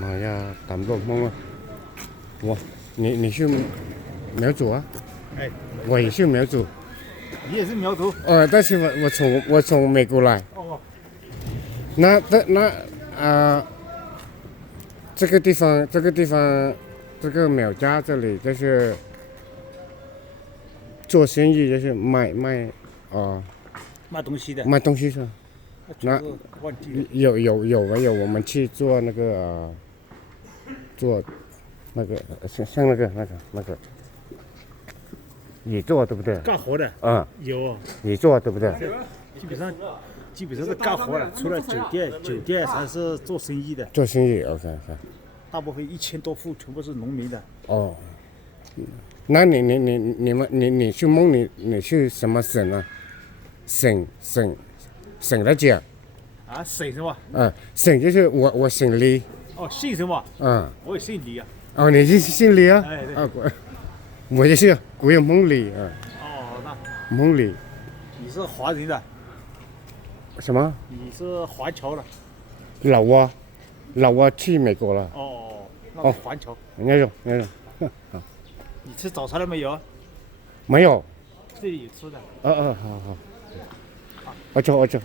妈呀，打不动梦了。你是苗族啊？哎，我也是苗族。你也是苗族？但是我从美国来。哦。那这个地方，这个苗家这里就是做生意，就是卖东西的。卖东西是吧？那忘记了。有没有？我们去做那个做那个像那个也做对不对？干活的。有。也做对不对？基本上是干活的，除了酒店才是做生意的。做生意 OK。大部分1000多户全部是农民的。哦，那你去蒙你去什么省啊？省的讲。啊，省是吧？省就是我姓李。哦，姓什么？我也姓李啊。哦，你是姓李啊？哎，对。我就是古有蒙李啊。哦，那蒙李。你是华人的？什么？你是华侨的？老挝去美国了。哦，那是华侨。那种。你吃早餐了没有？没有。这里有吃的。好。我走。